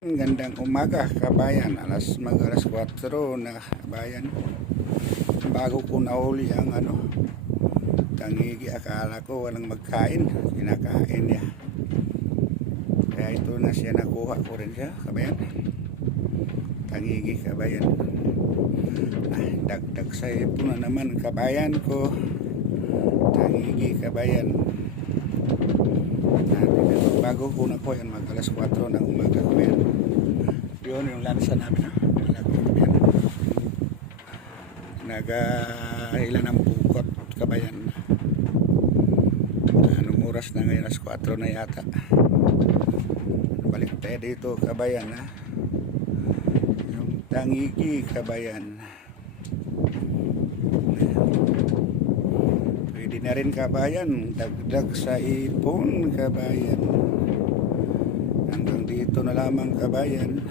Gandang umaga kabayan, alas 4 na kabayan. Bago ko nahuli ang tangigi, akala ko walang magkain, kinakain niya. Kaya ito na siya, nakuha ko rin siya kabayan. Tangigi kabayan. Dagdag sa ipo na naman kabayan ko. Tangigi kabayan. Bago ko nakuha yan, alas 4 ng umaga kabayan. Yun yung lansa namin, kabayan. Nag-ilan ng bukot kabayan. Anong oras na ngayon? Alas 4 na yata. Balik tayo dito kabayan, yung tangigi kabayan. Pwede na rin kabayan, dagdag sa ipon kabayan. Hanggang dito na lamang kabayan.